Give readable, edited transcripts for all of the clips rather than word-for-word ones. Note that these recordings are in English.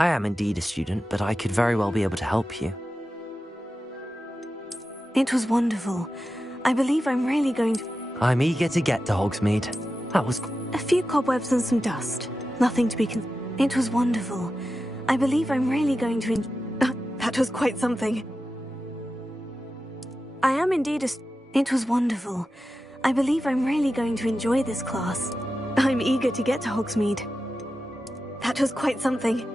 I am indeed a student, but I could very well be able to help you. It was wonderful. I believe I'm really going to... I'm eager to get to Hogsmeade. That was... A few cobwebs and some dust. Nothing to be It was wonderful. I believe I'm really going to... that was quite something. I am indeed a... It was wonderful. I believe I'm really going to enjoy this class. I'm eager to get to Hogsmeade. That was quite something.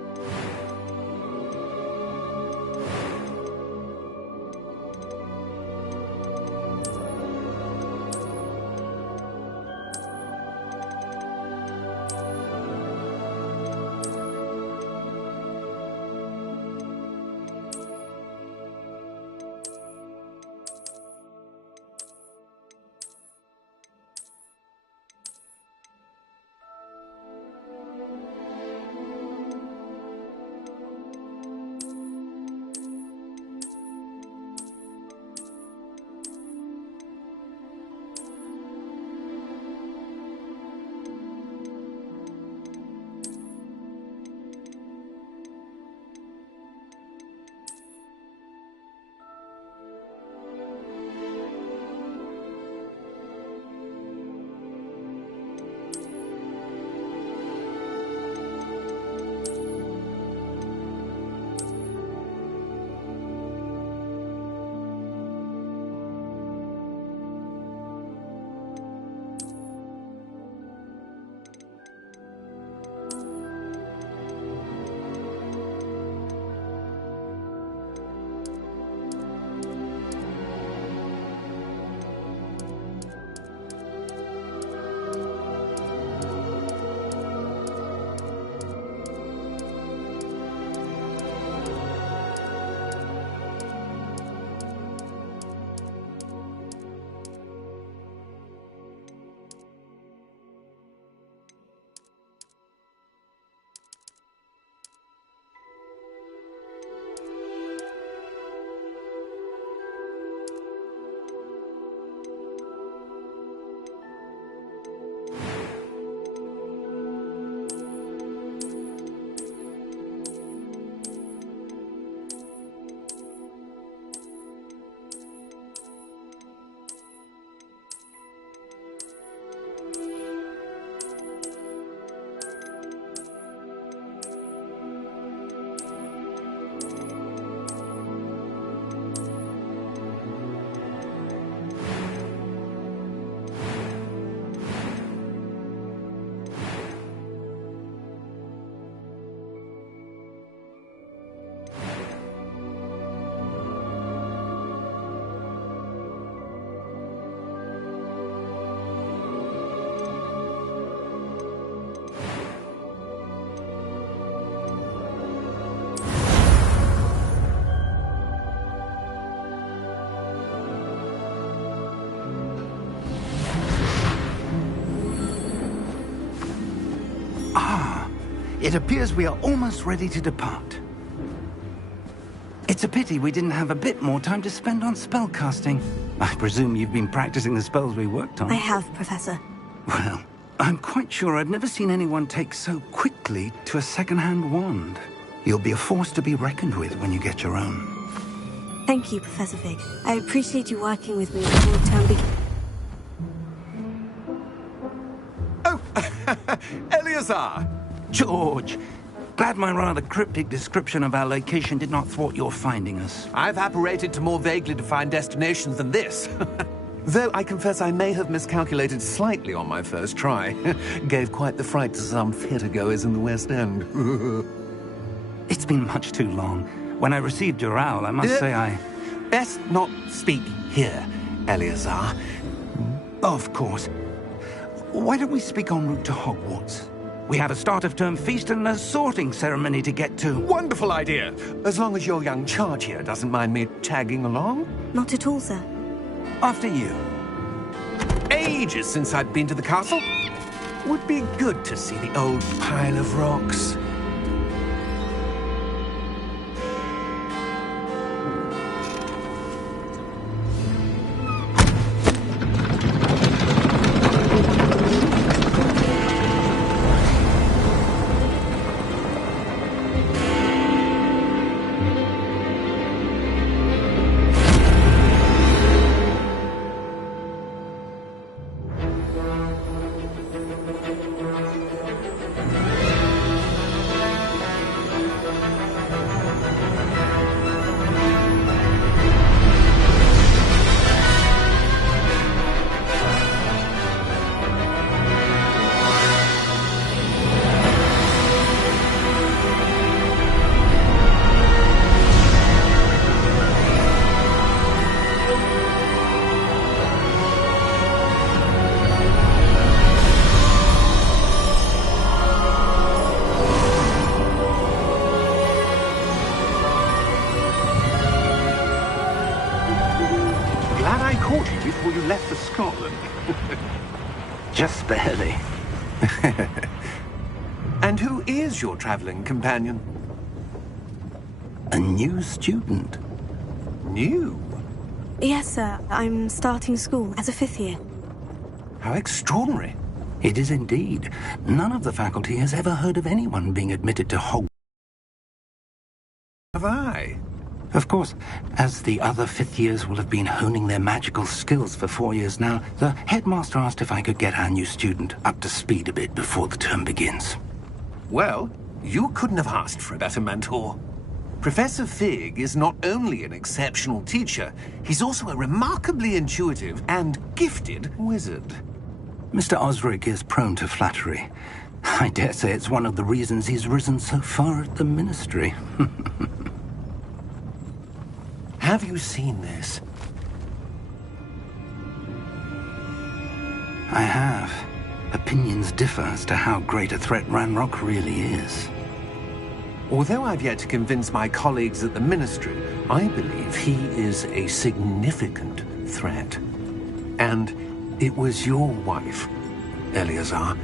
It appears we are almost ready to depart. It's a pity we didn't have a bit more time to spend on spellcasting. I presume you've been practicing the spells we worked on. I have, Professor. Well, I'm quite sure I've never seen anyone take so quickly to a second-hand wand. You'll be a force to be reckoned with when you get your own. Thank you, Professor Fig. I appreciate you working with me before the term begins. Oh, Eleazar! George, glad my rather cryptic description of our location did not thwart your finding us. I've apparated to more vaguely defined destinations than this. Though I confess I may have miscalculated slightly on my first try. Gave quite the fright to some theatre-goers in the West End. It's been much too long. When I received your owl, I must say I... Best not speak here, Eleazar. Of course. Why don't we speak en route to Hogwarts? We have a start-of-term feast and a sorting ceremony to get to. Wonderful idea! As long as your young charge here doesn't mind me tagging along. Not at all, sir. After you. Ages since I'd been to the castle. Would be good to see the old pile of rocks. caught you before you left for Scotland. Just barely. And who is your traveling companion? A new student. New? Yes, sir. I'm starting school as a 5th year. How extraordinary. It is indeed. None of the faculty has ever heard of anyone being admitted to Hogwarts. Have I? Of course, as the other 5th years will have been honing their magical skills for 4 years now, the headmaster asked if I could get our new student up to speed a bit before the term begins. Well, you couldn't have asked for a better mentor. Professor Fig is not only an exceptional teacher, he's also a remarkably intuitive and gifted wizard. Mr. Osric is prone to flattery. I dare say it's one of the reasons he's risen so far at the Ministry. Have you seen this? I have. Opinions differ as to how great a threat Ranrock really is. Although I've yet to convince my colleagues at the Ministry, I believe he is a significant threat. And it was your wife, Eleazar,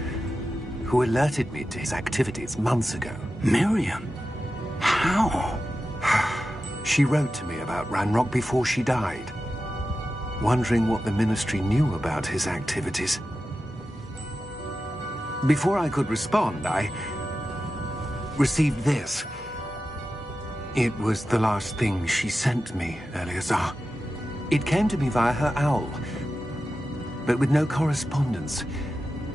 who alerted me to his activities months ago. Miriam? How? She wrote to me about Ranrock before she died, wondering what the Ministry knew about his activities. Before I could respond, I received this. It was the last thing she sent me, Eleazar. It came to me via her owl, but with no correspondence.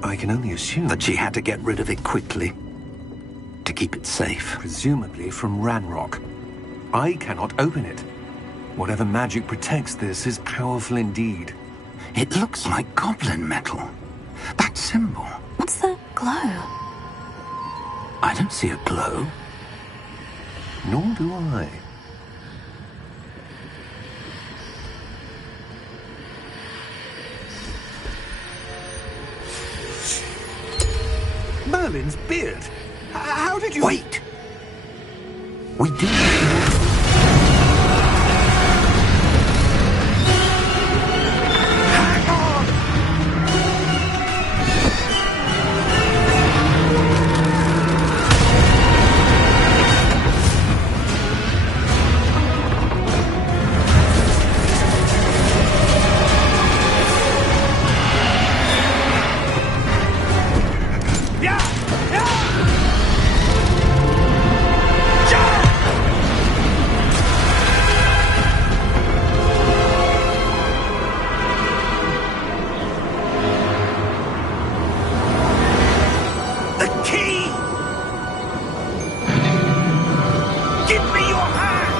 I can only assume That she had to get rid of it quickly to keep it safe. presumably from Ranrock. I cannot open it. Whatever magic protects this is powerful indeed. It looks like goblin metal. That symbol. What's the glow? I don't see a glow. Nor do I. Merlin's beard! How did you... Wait! We do. Hang on! The key! Give me your hand!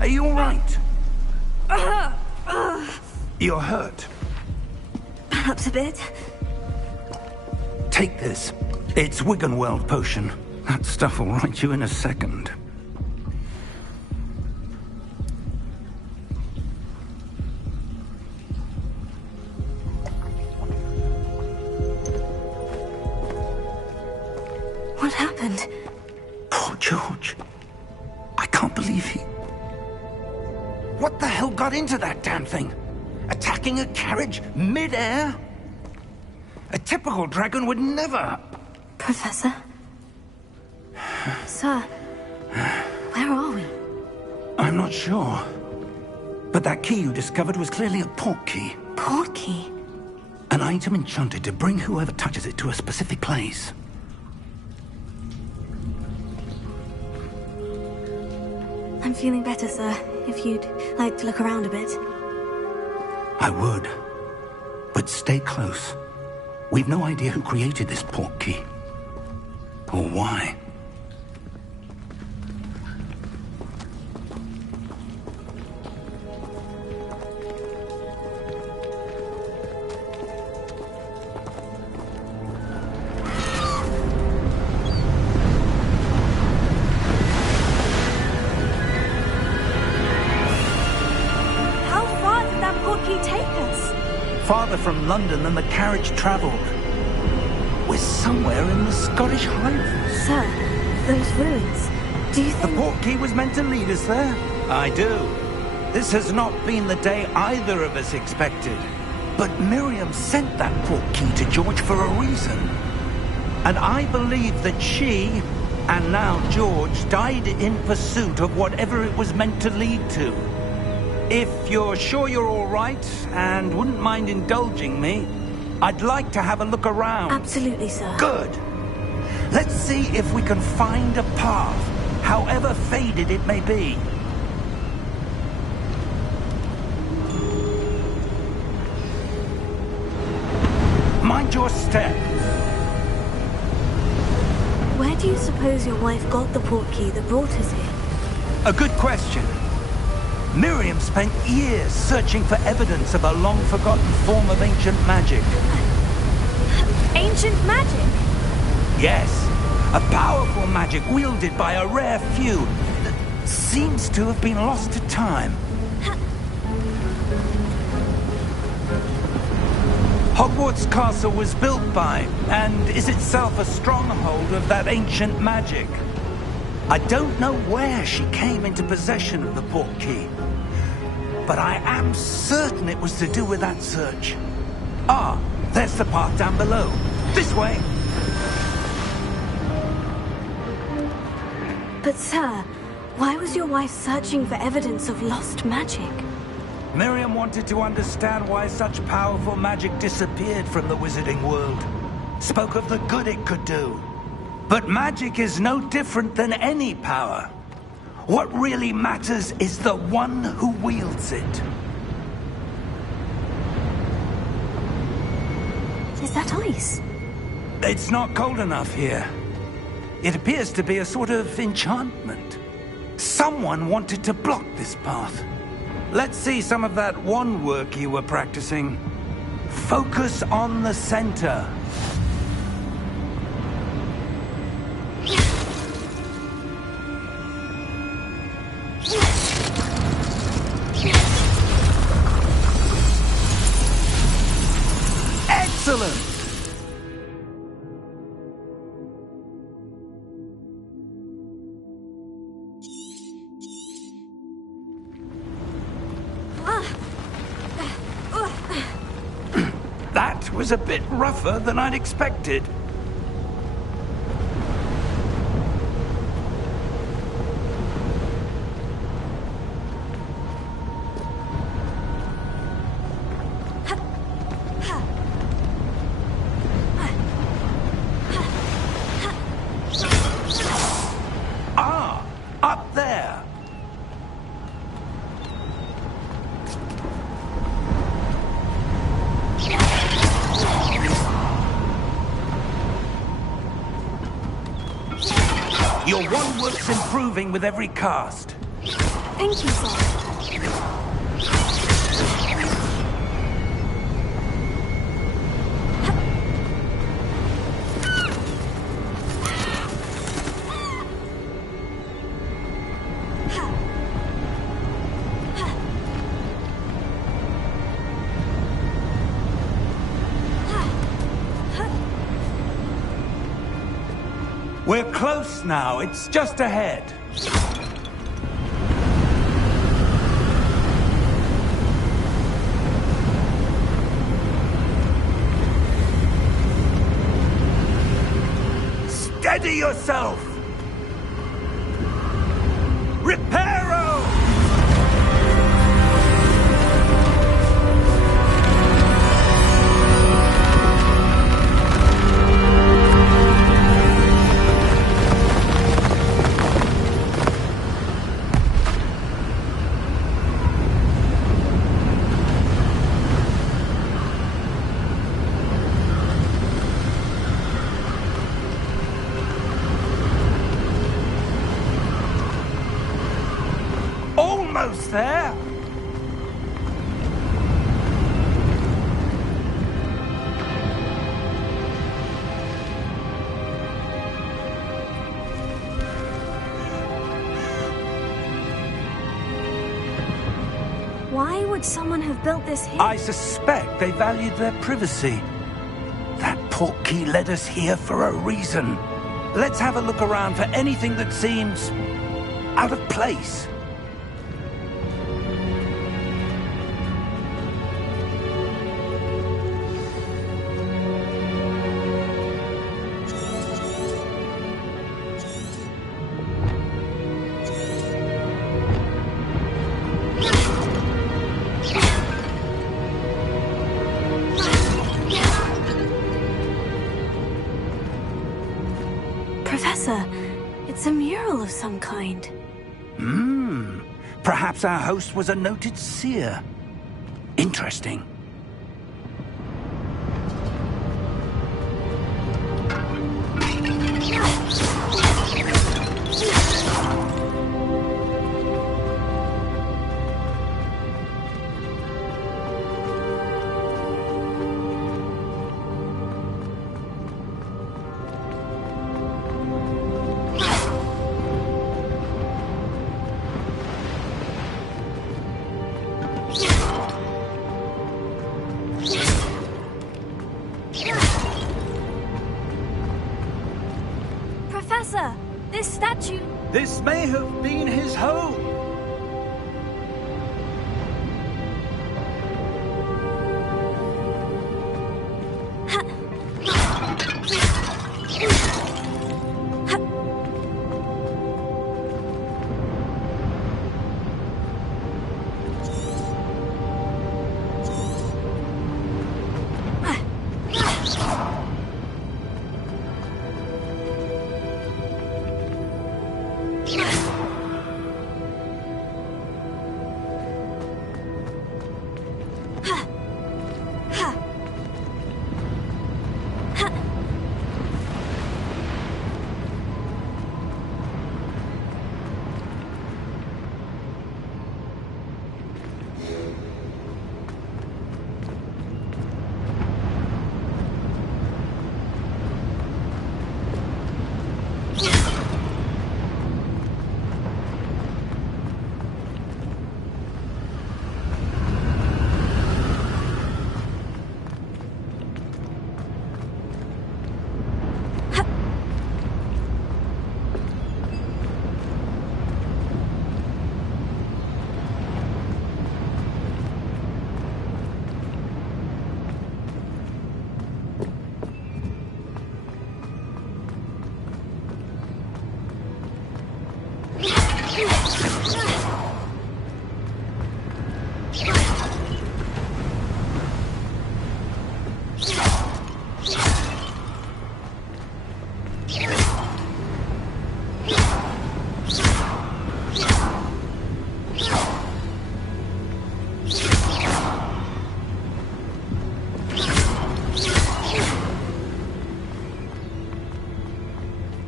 Are you all right? You're hurt. Perhaps a bit. Take this. It's Wiggenweld potion. That stuff will right you in a second. What happened? Poor George. I can't believe he... What the hell got into that damn thing? Attacking a carriage mid-air? A typical dragon would never... Professor? Sir, where are we? I'm not sure. But that key you discovered was clearly a port key. Port key? An item enchanted to bring whoever touches it to a specific place. I'm feeling better, sir. If you'd like to look around a bit. I would. But stay close. We've no idea who created this port key. Or why. How far did that port key take us? farther from London than the carriage travelled. We're somewhere in the Scottish Highlands. Sir, those ruins. Do you The think... portkey was meant to lead us there? I do. This has not been the day either of us expected. But Miriam sent that portkey to George for a reason. And I believe that she, and now George, died in pursuit of whatever it was meant to lead to. If you're sure you're all right, and wouldn't mind indulging me, I'd like to have a look around. Absolutely, sir. Good. Let's see if we can find a path, however faded it may be. Mind your step. Where do you suppose your wife got the portkey that brought us here? A good question. Miriam spent years searching for evidence of a long-forgotten form of ancient magic. Ancient magic? Yes, a powerful magic wielded by a rare few that seems to have been lost to time. Hogwarts Castle was built by, and is itself a stronghold of that ancient magic. I don't know where she came into possession of the portkey, but I am certain it was to do with that search. Ah, there's the path down below. This way! But sir, why was your wife searching for evidence of lost magic? Miriam wanted to understand why such powerful magic disappeared from the wizarding world. Spoke of the good it could do. But magic is no different than any power. What really matters is the one who wields it. Is that ice? It's not cold enough here. It appears to be a sort of enchantment. Someone wanted to block this path. Let's see some of that wand work you were practicing. Focus on the center. Excellent! That was a bit rougher than I'd expected. Ah, up there. Your wand work's improving with every cast. Thank you, sir. We're close now. It's just ahead. Steady yourself! Reparo! Why would someone have built this here? I suspect they valued their privacy. That portkey led us here for a reason. Let's have a look around for anything that seems out of place. Professor, it's a mural of some kind. Perhaps our host was a noted seer. Interesting. Professor, this statue... This may have been his home.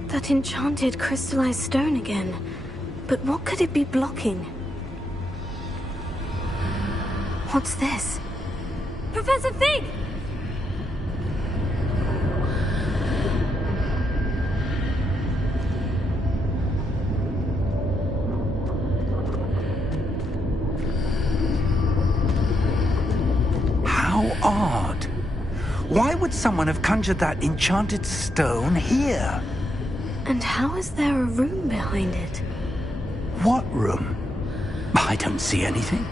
That enchanted crystallized stone again. But what could it be blocking? What's this? Professor Fig! How odd. Why would someone have conjured that enchanted stone here? And how is there a room behind it? What room? I don't see anything.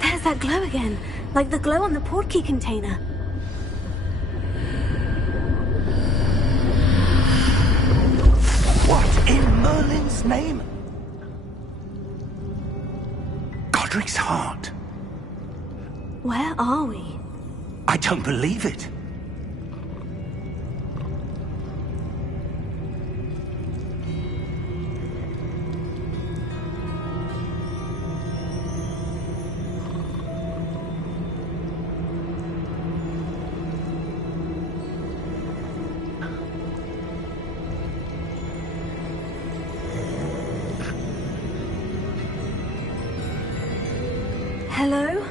There's that glow again, like the glow on the portkey container. What in Merlin's name? Godric's heart. Where are we? I don't believe it. Hello?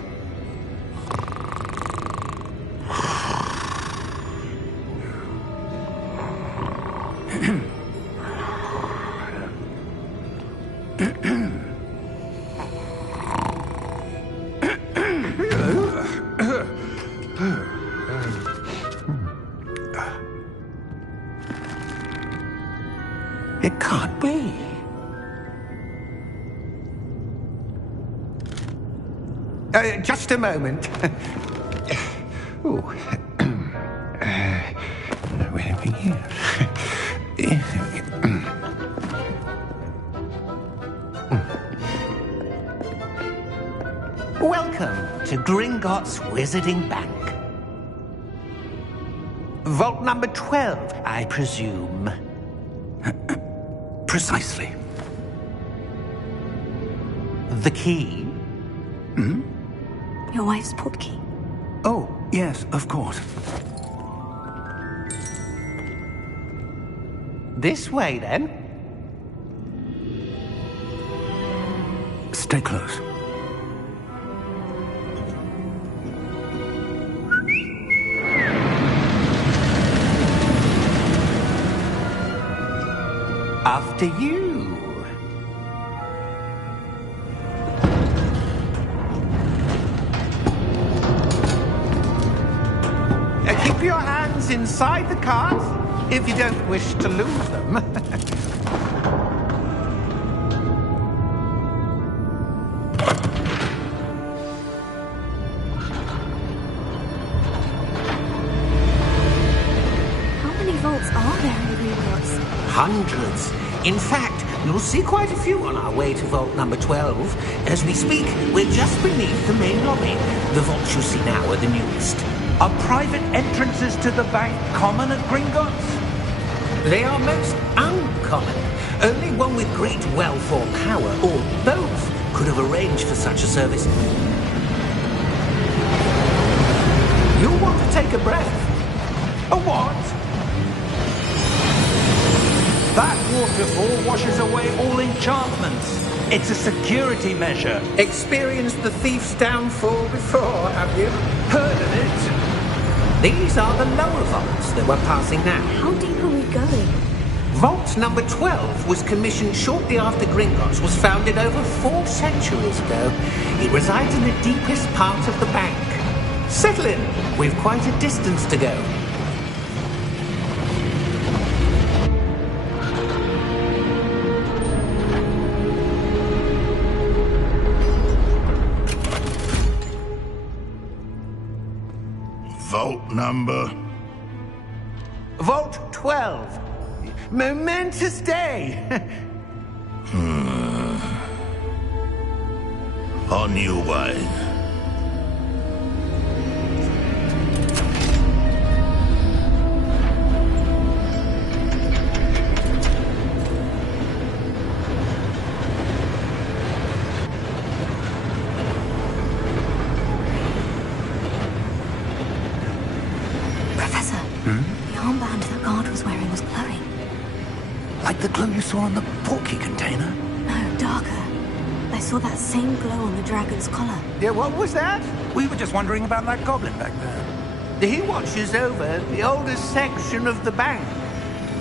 It can't be. Just a moment. Oh. Where are we here? Welcome to Gringotts Wizarding Bank. Vault number 12, I presume. Precisely. The key? Your wife's portkey. Oh, yes, of course. This way, then. Stay close. After you. Keep your hands inside the cart if you don't wish to lose them. How many vaults are there in Gringotts? Hundreds. In fact, you'll see quite a few on our way to vault number 12. As we speak, we're just beneath the main lobby. The vaults you see now are the newest. Are private entrances to the bank common at Gringotts? They are most uncommon. Only one with great wealth or power, or both, could have arranged for such a service. You'll want to take a breath. A what? That waterfall washes away all enchantments. It's a security measure. Experienced the thief's downfall before, have you? Heard of it? These are the lower vaults that we're passing now. How deep are we going? Vault number 12 was commissioned shortly after Gringotts was founded over 4 centuries ago. It resides in the deepest part of the bank. Settle in. We've quite a distance to go. Vault number? Vault 12. Momentous day. On your way. Professor, the armband that guard was wearing was glowing. Like the glow you saw on the portkey container? No, darker. I saw that same glow on the dragon's collar. Yeah, what was that? We were just wondering about that goblin back there. He watches over the oldest section of the bank.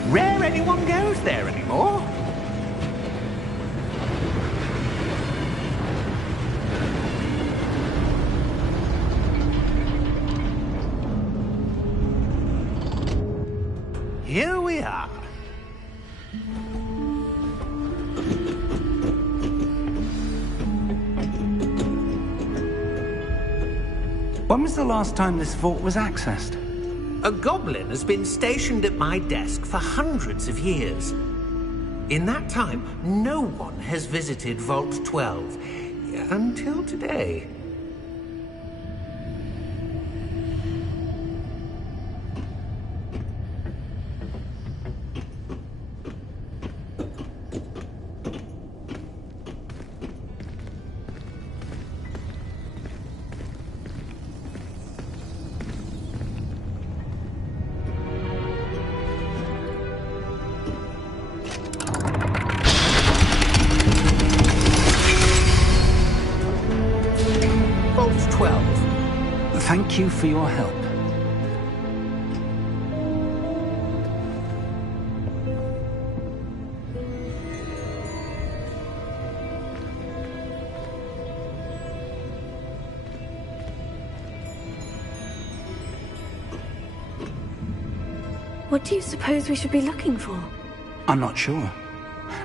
Rare anyone goes there anymore. Here we are. When was the last time this vault was accessed? A goblin has been stationed at my desk for hundreds of years. In that time, no one has visited Vault 12 until today. Vault 12. Thank you for your help. What do you suppose we should be looking for? I'm not sure.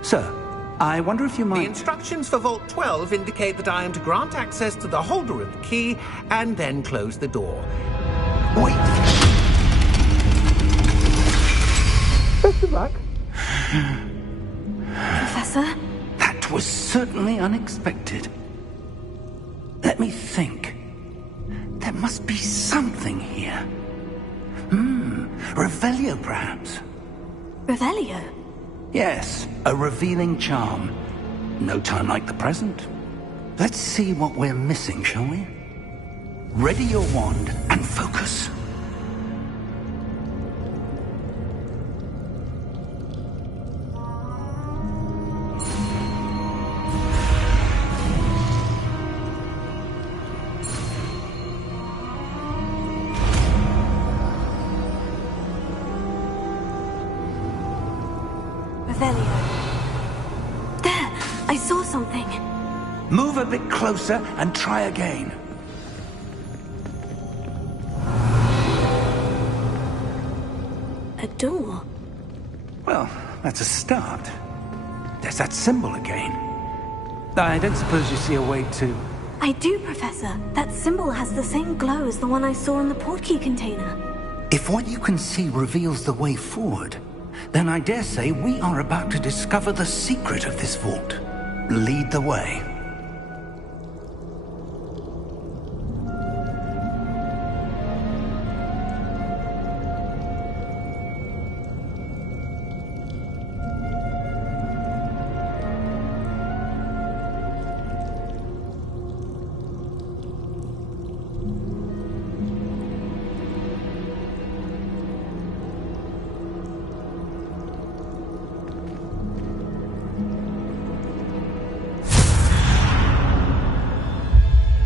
Sir, I wonder if you The might... instructions for Vault 12 indicate that I am to grant access to the holder of the key and then close the door. Wait! Best of luck. Professor? That was certainly unexpected. Let me think. There must be something here. Revelio, perhaps. Revelio? Yes, a revealing charm. No time like the present. Let's see what we're missing, shall we? Ready your wand and focus. Revelio. There! I saw something. Move a bit closer and try again. A door. Well, that's a start. There's that symbol again. I don't suppose you see a way to... I do, Professor. That symbol has the same glow as the one I saw in the portkey container. If what you can see reveals the way forward, then I dare say we are about to discover the secret of this vault. Lead the way.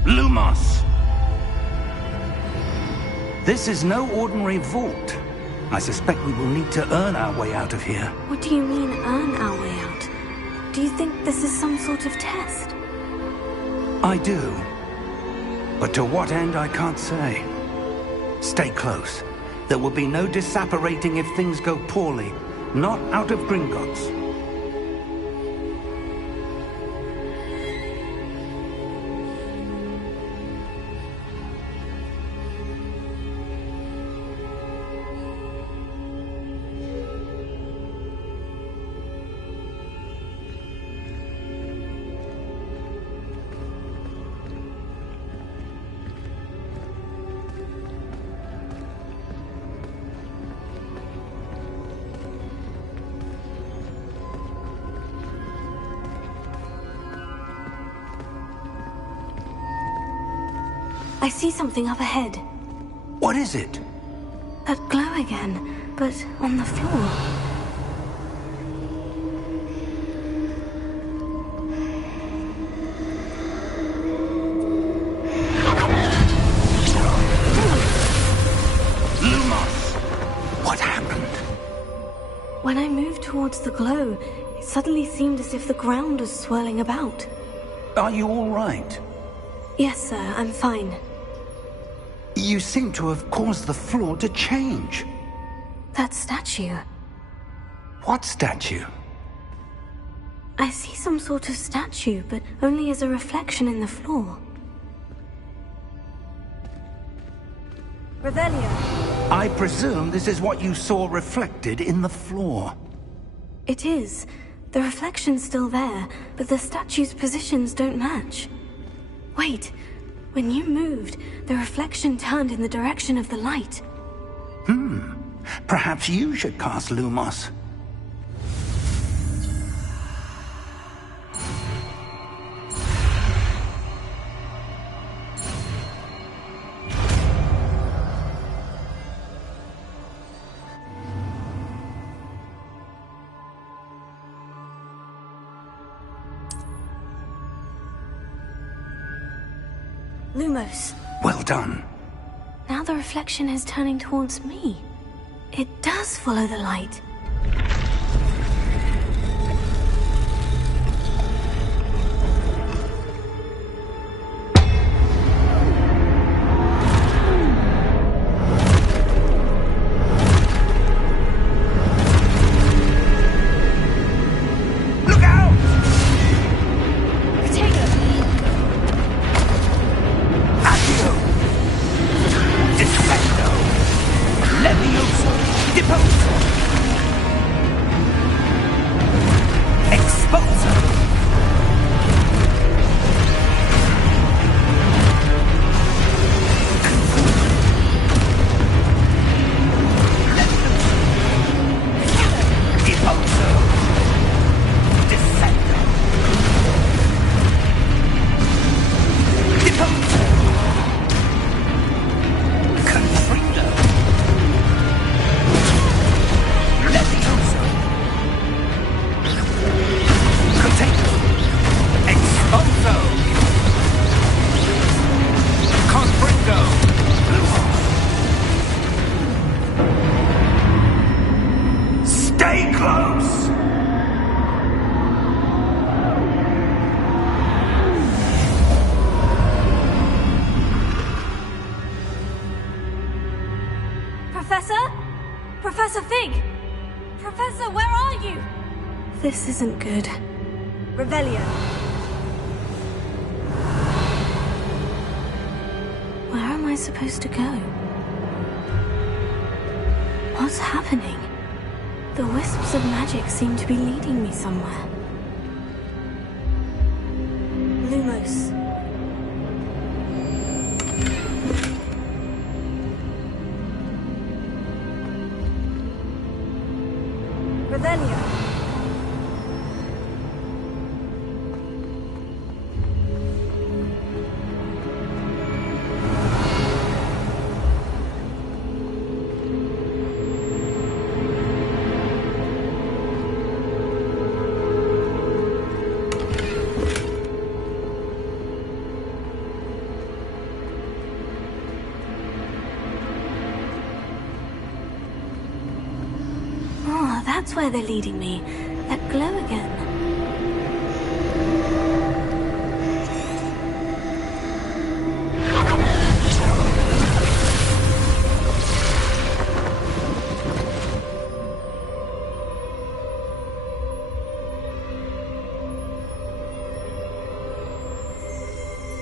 Lumos! This is no ordinary vault. I suspect we will need to earn our way out of here. What do you mean, earn our way out? Do you think this is some sort of test? I do. But to what end, I can't say. Stay close. There will be no disapparating if things go poorly. Not out of Gringotts. I see something up ahead. What is it? That glow again, but on the floor. Lumos! What happened? When I moved towards the glow, it suddenly seemed as if the ground was swirling about. Are you all right? Yes, sir, I'm fine. You seem to have caused the floor to change. That statue. What statue? I see some sort of statue, but only as a reflection in the floor. Revelio. I presume this is what you saw reflected in the floor. It is. The reflection's still there, but the statue's positions don't match. Wait. When you moved, the reflection turned in the direction of the light. Perhaps you should cast Lumos. Lumos. Well done. Now the reflection is turning towards me. It does follow the light. Professor? Professor Fig! Professor, where are you? This isn't good. Revelio. Where am I supposed to go? What's happening? The wisps of magic seem to be leading me somewhere. Lumos. Revelio. Oh, that's where they're leading me. That glow again.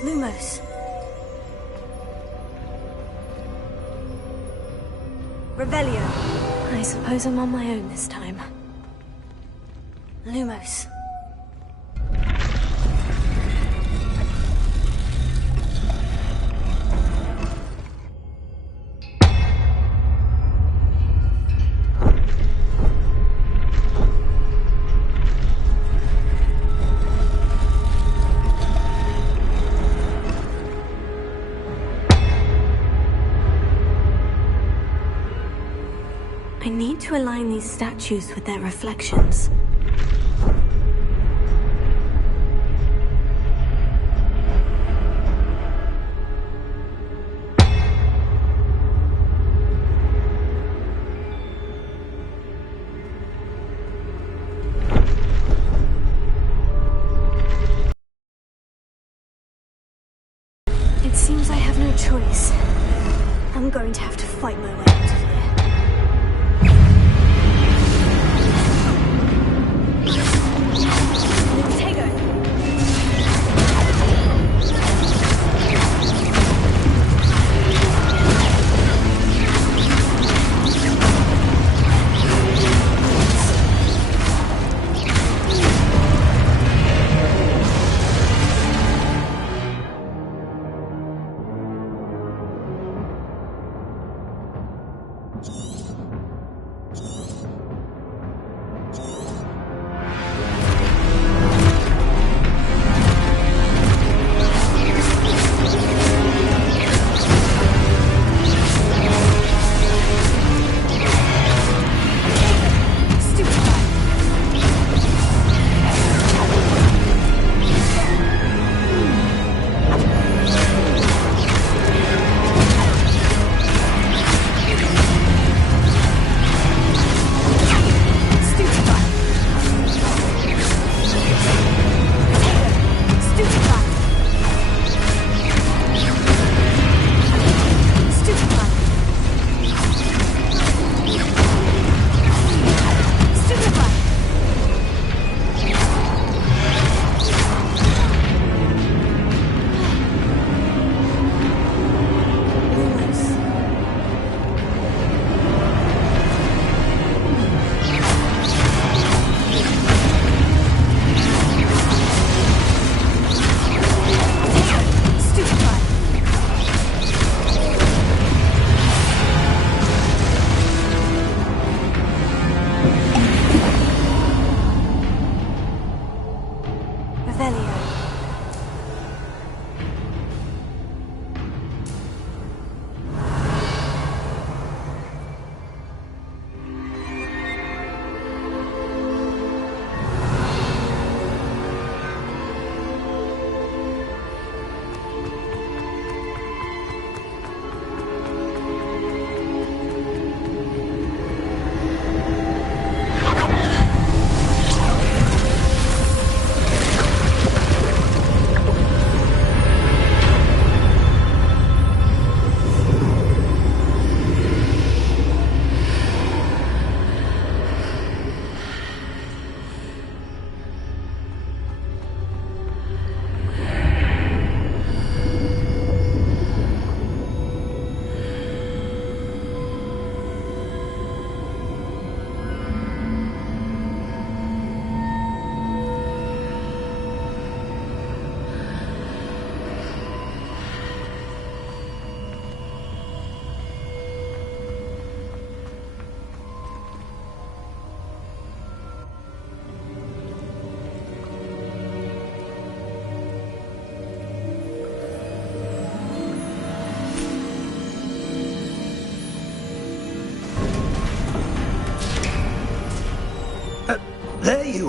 Lumos. Revelio. I suppose I'm on my own this time. Lumos. I need to align these statues with their reflections. It seems I have no choice. I'm going to have to fight my way out of here.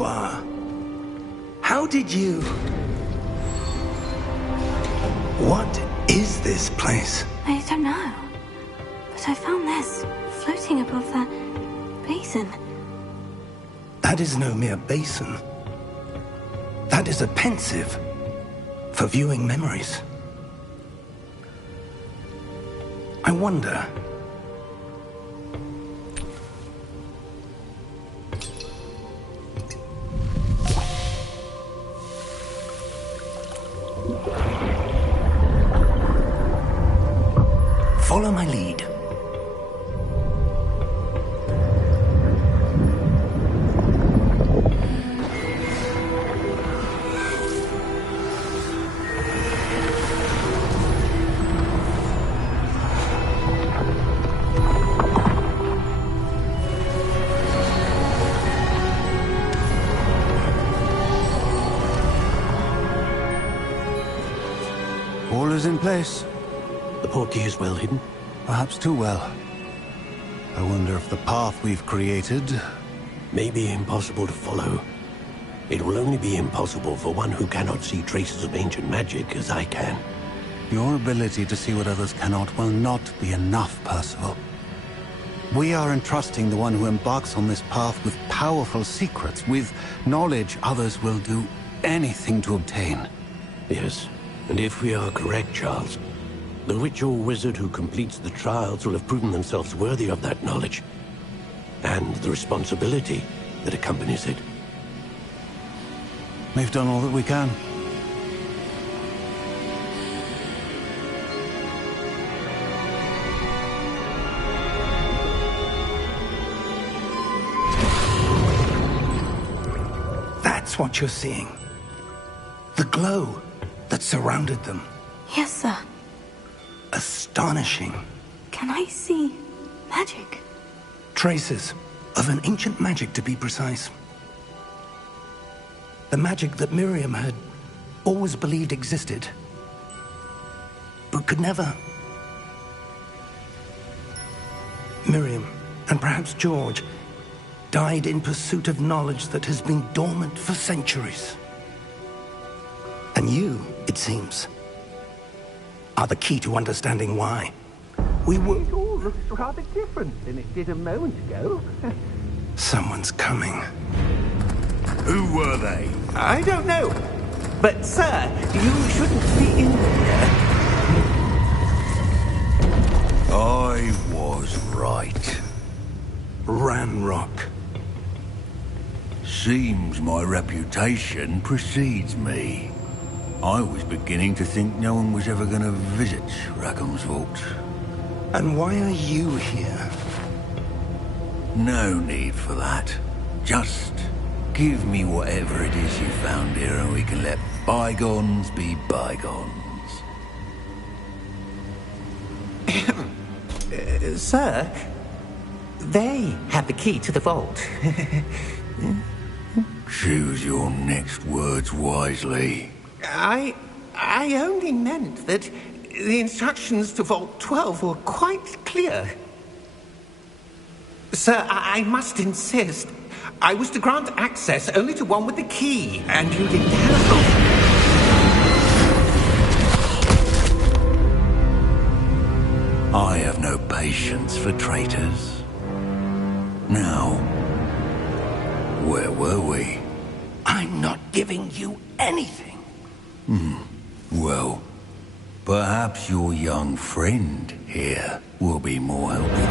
you are. How did you... What is this place? I don't know. But I found this floating above that basin. That is no mere basin. That is a pensive for viewing memories. I wonder... Follow my lead. All is in place. The portkey is well hidden? Perhaps too well. I wonder if the path we've created... May be impossible to follow. It will only be impossible for one who cannot see traces of ancient magic as I can. Your ability to see what others cannot will not be enough, Percival. We are entrusting the one who embarks on this path with powerful secrets, with knowledge others will do anything to obtain. Yes, and if we are correct, Charles, the witch or wizard who completes the trials will have proven themselves worthy of that knowledge, and the responsibility that accompanies it. We've done all that we can. That's what you're seeing. The glow that surrounded them. Yes, sir. Astonishing. Can I see magic? Traces of an ancient magic, to be precise. The magic that Miriam had always believed existed, but could never. Miriam, and perhaps George, died in pursuit of knowledge that has been dormant for centuries. And you, it seems, are the key to understanding why. We were... It all looks rather different than it did a moment ago. Someone's coming. Who were they? I don't know. But, sir, you shouldn't be in here. I was right. Ranrock. Seems my reputation precedes me. I was beginning to think no one was ever going to visit Rackham's vault. And why are you here? No need for that. Just give me whatever it is you found here and we can let bygones be bygones. Sir, they have the key to the vault. Choose your next words wisely. I only meant that the instructions to Vault 12 were quite clear. Sir, I must insist. I was to grant access only to one with the key, and you didn't have... I have no patience for traitors. Now, where were we? I'm not giving you anything. Well, perhaps your young friend here will be more helpful.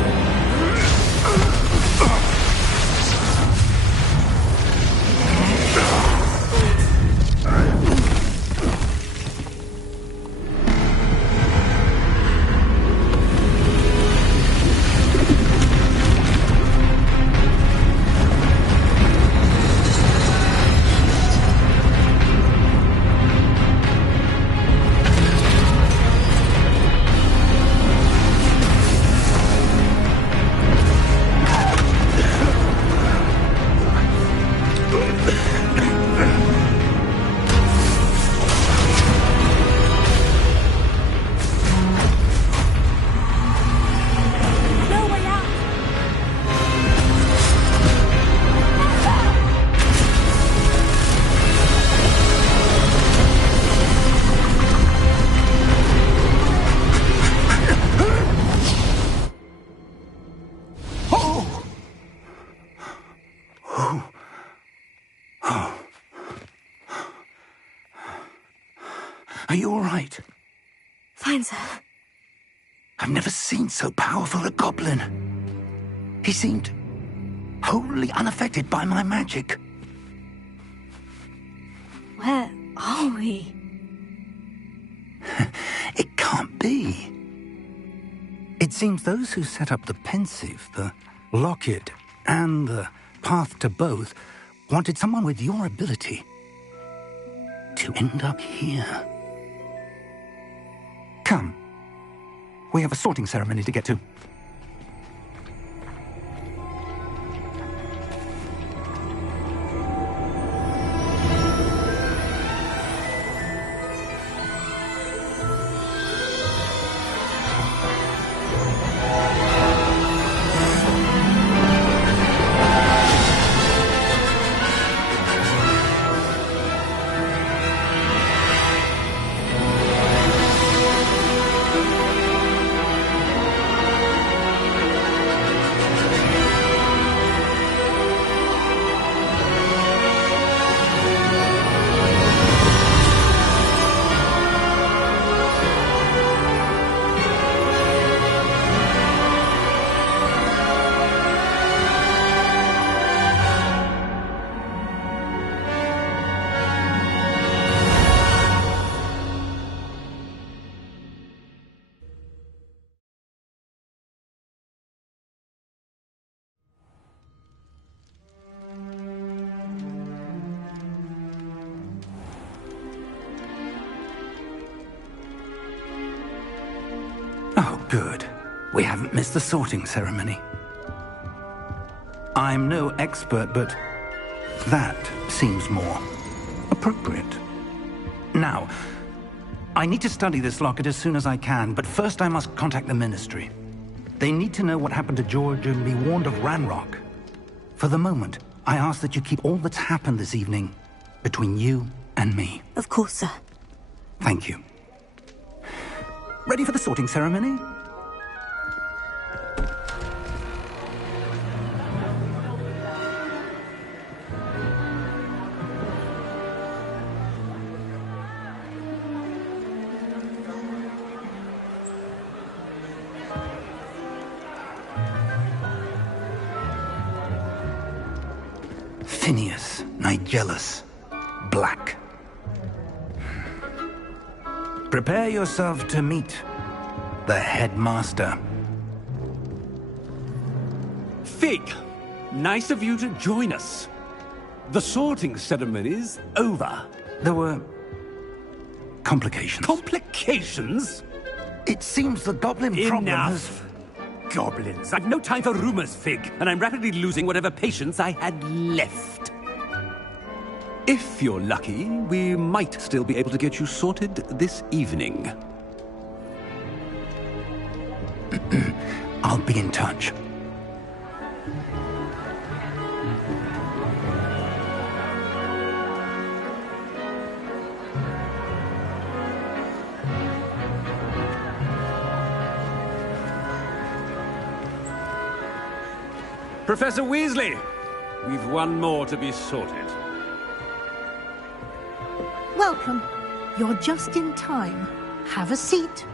Are you all right? Fine, sir. I've never seen so powerful a goblin. He seemed wholly unaffected by my magic. Where are we? It can't be. It seems those who set up the pensive, the locket, and the path to both wanted someone with your ability to end up here. Come. We have a sorting ceremony to get to. Oh, good. We haven't missed the sorting ceremony. I'm no expert, but that seems more appropriate. Now, I need to study this locket as soon as I can, but first I must contact the Ministry. They need to know what happened to George and be warned of Ranrock. For the moment, I ask that you keep all that's happened this evening between you and me. Of course, sir. Thank you. Ready for the sorting ceremony? Phineas, Nigellus, Black. Prepare yourself to meet the headmaster. Fig, nice of you to join us. The sorting ceremony's over. There were complications. Complications? It seems the goblin problem has... Enough. Goblins. I've no time for rumors, Fig, and I'm rapidly losing whatever patience I had left. If you're lucky, we might still be able to get you sorted this evening. I'll be in touch. Professor Weasley, we've one more to be sorted. Welcome. You're just in time. Have a seat.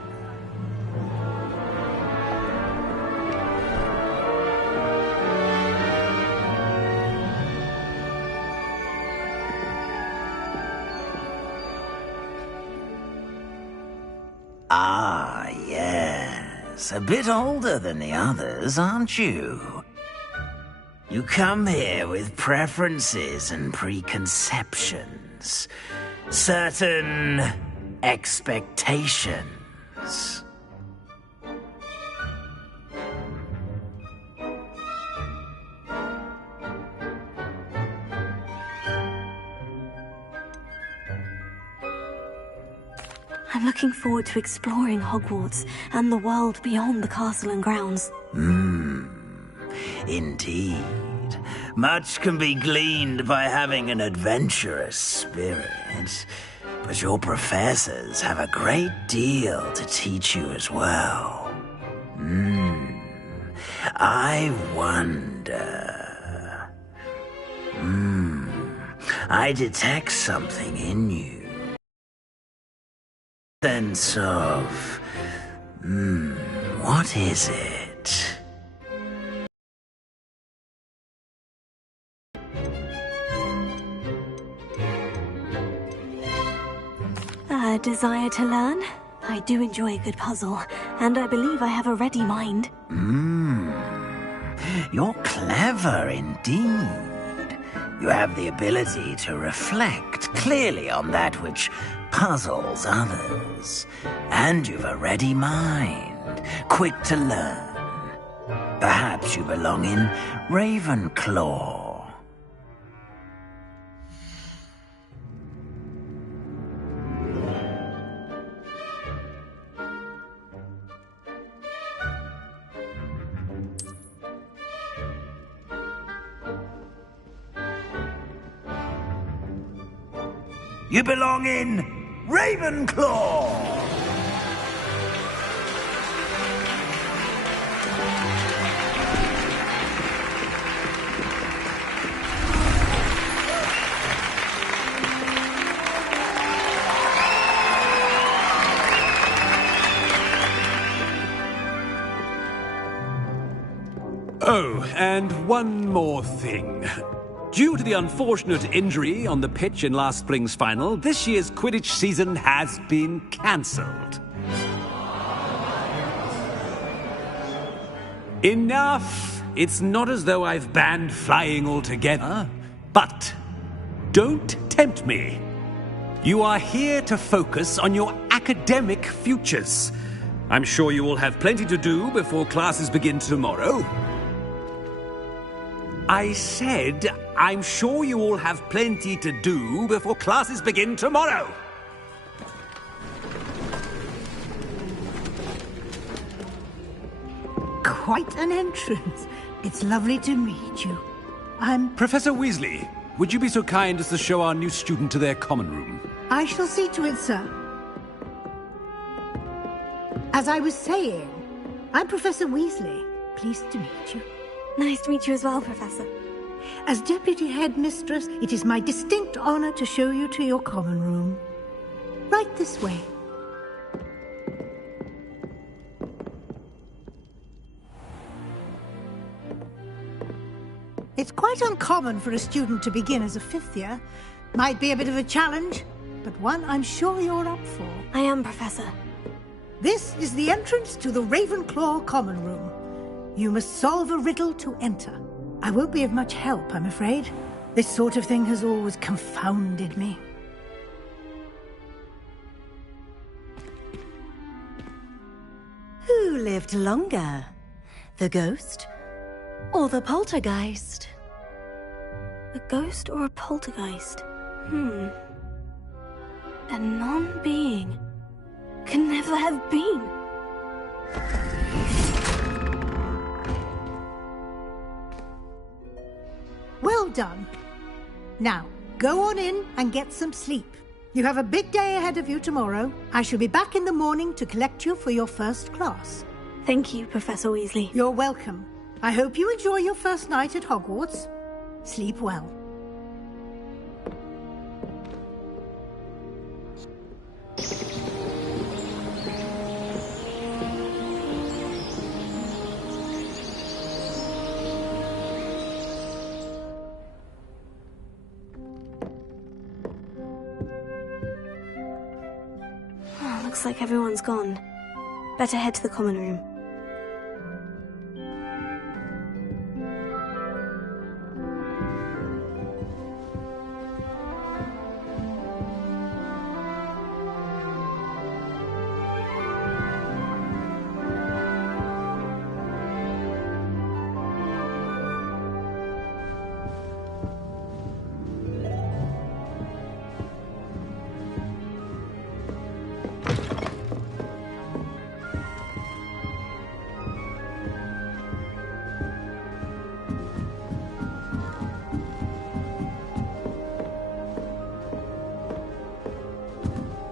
Ah, yes. A bit older than the others, aren't you? You come here with preferences and preconceptions. Certain expectations. I'm looking forward to exploring Hogwarts and the world beyond the castle and grounds. Indeed. Much can be gleaned by having an adventurous spirit, but your professors have a great deal to teach you as well. I wonder... I detect something in you. sense of... what is it? A desire to learn? I do enjoy a good puzzle, and I believe I have a ready mind. You're clever indeed. You have the ability to reflect clearly on that which puzzles others. And you've a ready mind, quick to learn. Perhaps you belong in Ravenclaw. You belong in Ravenclaw! Oh, and one more thing. Due to the unfortunate injury on the pitch in last spring's final, this year's Quidditch season has been cancelled. Enough! It's not as though I've banned flying altogether. But don't tempt me. You are here to focus on your academic futures. I'm sure you will have plenty to do before classes begin tomorrow. I said, I'm sure you all have plenty to do before classes begin tomorrow. Quite an entrance. It's lovely to meet you. I'm... Professor Weasley, would you be so kind as to show our new student to their common room? I shall see to it, sir. As I was saying, I'm Professor Weasley. Pleased to meet you. Nice to meet you as well, Professor. As Deputy Headmistress, it is my distinct honor to show you to your common room. Right this way. It's quite uncommon for a student to begin as a fifth year. Might be a bit of a challenge, but one I'm sure you're up for. I am, Professor. This is the entrance to the Ravenclaw common room. You must solve a riddle to enter. I won't be of much help, I'm afraid. This sort of thing has always confounded me. Who lived longer? The ghost or the poltergeist? A ghost or a poltergeist? A non-being can never have been. Well done. Now, go on in and get some sleep. You have a big day ahead of you tomorrow. I shall be back in the morning to collect you for your first class. Thank you, Professor Weasley. You're welcome. I hope you enjoy your first night at Hogwarts. Sleep well. Looks like everyone's gone. Better head to the common room.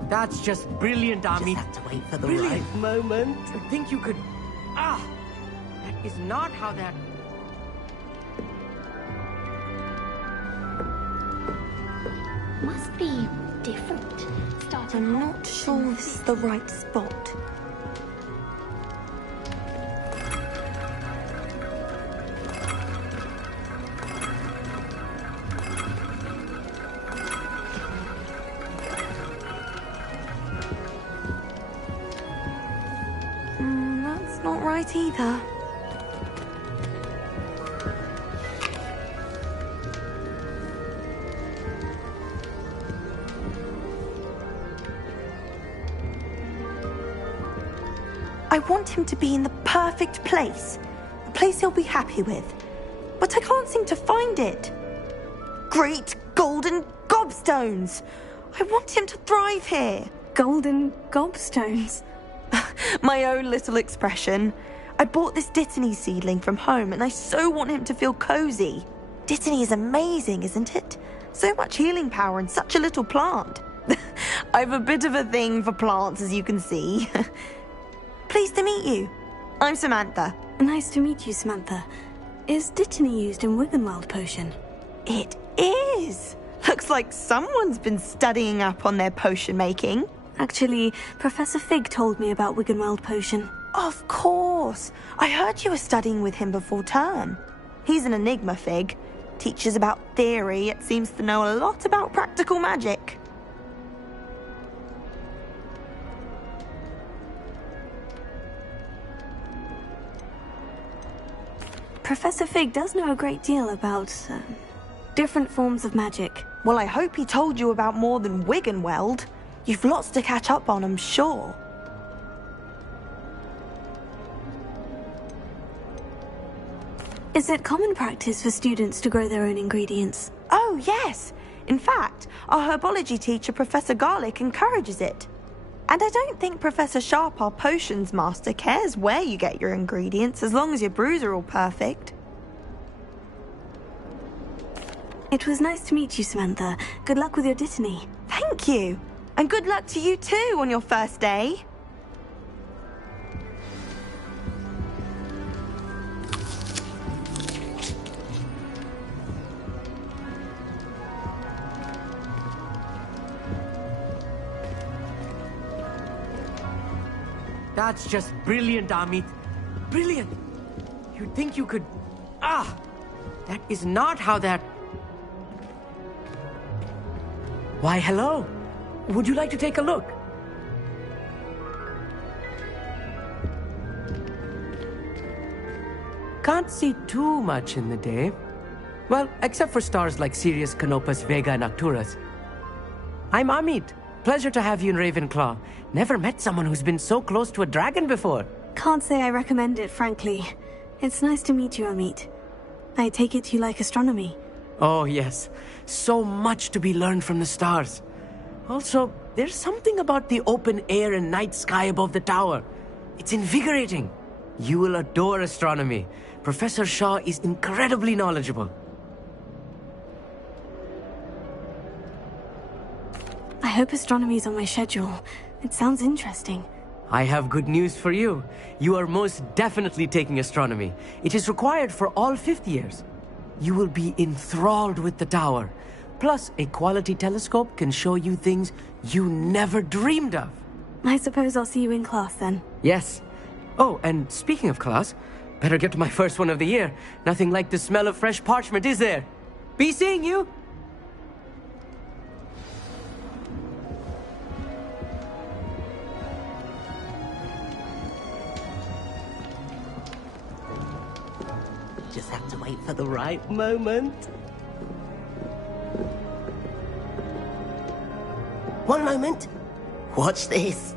That's just brilliant, Army. Just have to wait for the Brilliant right moment. To think you could... That is not how that... Must be different. Starting but I'm not sure this is the right spot. That's not right either. I want him to be in the perfect place. A place he'll be happy with. But I can't seem to find it. Great golden gobstones! I want him to thrive here. Golden gobstones? My own little expression. I bought this Dittany seedling from home and I so want him to feel cozy. Dittany is amazing, isn't it? So much healing power in such a little plant. I have a bit of a thing for plants, as you can see. Pleased to meet you. I'm Samantha. Nice to meet you, Samantha. Is Dittany used in Wiggenweld potion? It is. Looks like someone's been studying up on their potion making. Actually, Professor Fig told me about Wiggenweld potion. Of course. I heard you were studying with him before term. He's an enigma, Fig. Teaches about theory, yet seems to know a lot about practical magic. Professor Fig does know a great deal about different forms of magic. Well, I hope he told you about more than Wiggenweld. You've lots to catch up on, I'm sure. Is it common practice for students to grow their own ingredients? Oh, yes. In fact, our herbology teacher, Professor Garlick, encourages it. And I don't think Professor Sharp, our potions master, cares where you get your ingredients, as long as your brews are all perfect. It was nice to meet you, Samantha. Good luck with your Dittany. Thank you. And good luck to you too on your first day. That's just brilliant, Amit. Brilliant. You'd think you could... Ah! That is not how that... Why, hello. Would you like to take a look? Can't see too much in the day. Well, except for stars like Sirius, Canopus, Vega, and Arcturus. I'm Amit. Pleasure to have you in Ravenclaw. Never met someone who's been so close to a dragon before. Can't say I recommend it, frankly. It's nice to meet you, Amit. I take it you like astronomy. Oh, yes. So much to be learned from the stars. Also, there's something about the open air and night sky above the tower. It's invigorating. You will adore astronomy. Professor Shaw is incredibly knowledgeable. I hope astronomy's on my schedule. It sounds interesting. I have good news for you. You are most definitely taking astronomy. It is required for all 5th years. You will be enthralled with the tower. Plus, a quality telescope can show you things you never dreamed of. I suppose I'll see you in class then. Yes. Oh, and speaking of class, better get to my first one of the year. Nothing like the smell of fresh parchment, is there? Be seeing you! Just have to wait for the right moment. One moment. Watch this.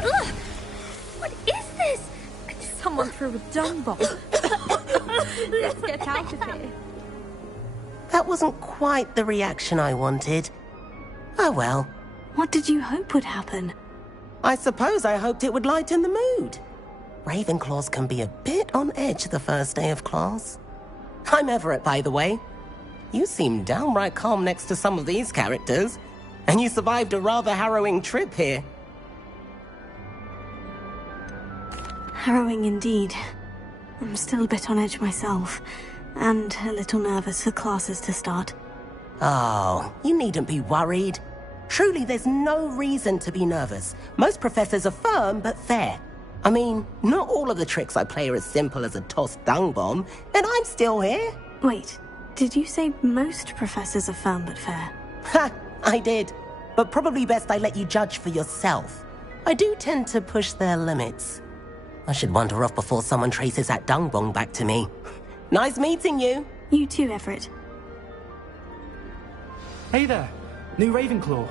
Ugh! What is this? Someone threw a dung bomb. Let's get out of here. That wasn't quite the reaction I wanted. Oh well. What did you hope would happen? I suppose I hoped it would lighten the mood. Ravenclaws can be a bit on edge the first day of class. I'm Everett, by the way. You seem downright calm next to some of these characters, and you survived a rather harrowing trip here. Harrowing indeed. I'm still a bit on edge myself, and a little nervous for classes to start. Oh, you needn't be worried. Truly, there's no reason to be nervous. Most professors are firm but fair. I mean, not all of the tricks I play are as simple as a tossed dung bomb, and I'm still here. Wait, did you say most professors are firm but fair? Ha! I did. But probably best I let you judge for yourself. I do tend to push their limits. I should wander off before someone traces that dung bomb back to me. Nice meeting you. You too, Everett. Hey there, new Ravenclaw.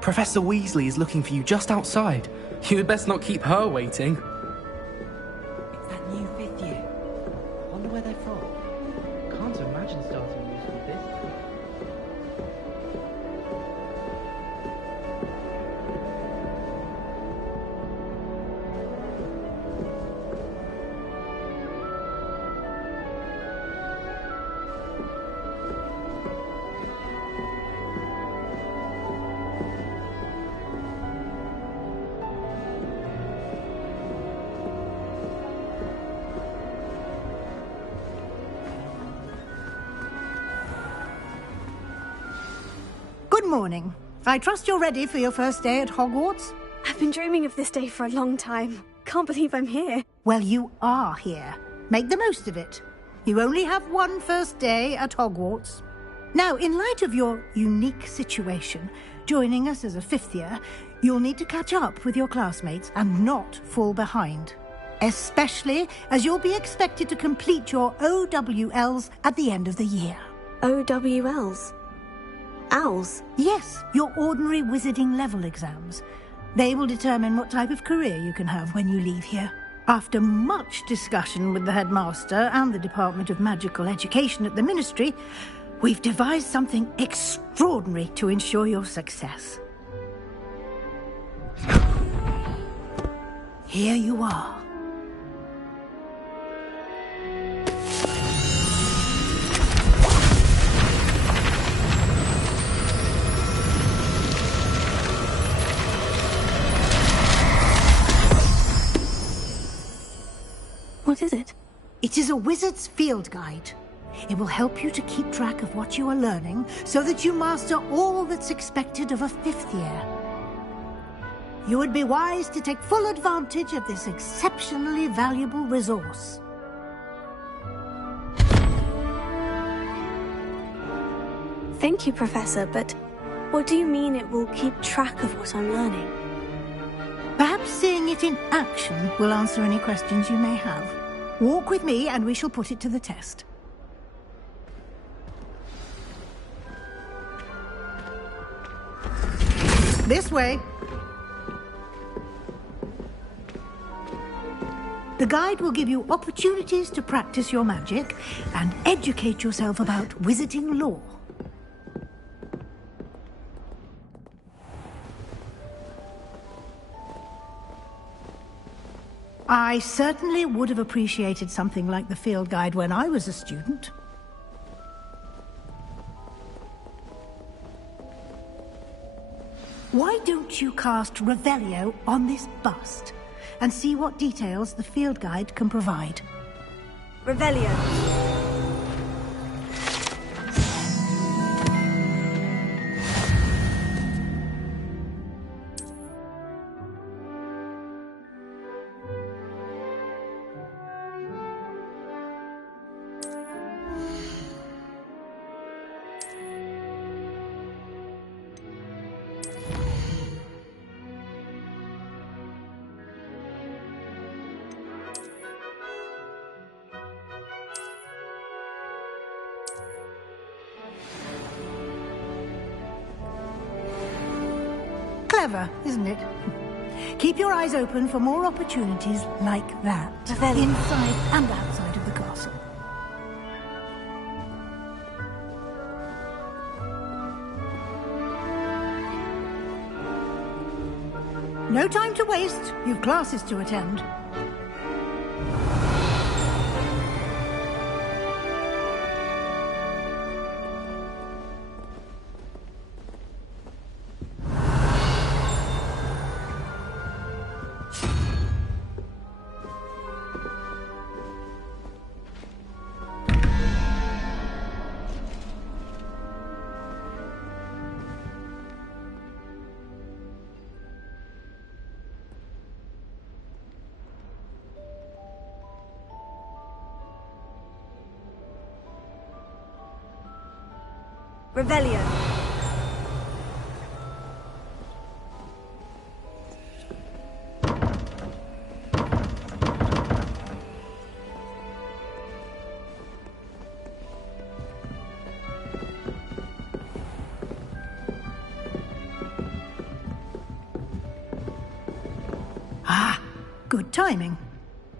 Professor Weasley is looking for you just outside. You had best not keep her waiting. It's that new fifth year. Wonder where they're from. Can't imagine starting a new school this time. Good morning. I trust you're ready for your first day at Hogwarts? I've been dreaming of this day for a long time. Can't believe I'm here. Well, you are here. Make the most of it. You only have one first day at Hogwarts. Now, in light of your unique situation, joining us as a fifth year, you'll need to catch up with your classmates and not fall behind. Especially as you'll be expected to complete your OWLs at the end of the year. OWLs? Owls? Yes, your ordinary wizarding level exams. They will determine what type of career you can have when you leave here. After much discussion with the headmaster and the Department of Magical Education at the Ministry, we've devised something extraordinary to ensure your success. Here you are. What is it? It is a wizard's field guide. It will help you to keep track of what you are learning so that you master all that's expected of a fifth year. You would be wise to take full advantage of this exceptionally valuable resource. Thank you, Professor, but what do you mean it will keep track of what I'm learning? Perhaps seeing it in action will answer any questions you may have. Walk with me and we shall put it to the test. This way. The guide will give you opportunities to practice your magic and educate yourself about wizarding lore. I certainly would have appreciated something like the field guide when I was a student. Why don't you cast Revelio on this bust and see what details the field guide can provide? Revelio. Clever, isn't it? Keep your eyes open for more opportunities like that, inside and outside of the castle. No time to waste. You've classes to attend. Revelio. Ah, good timing.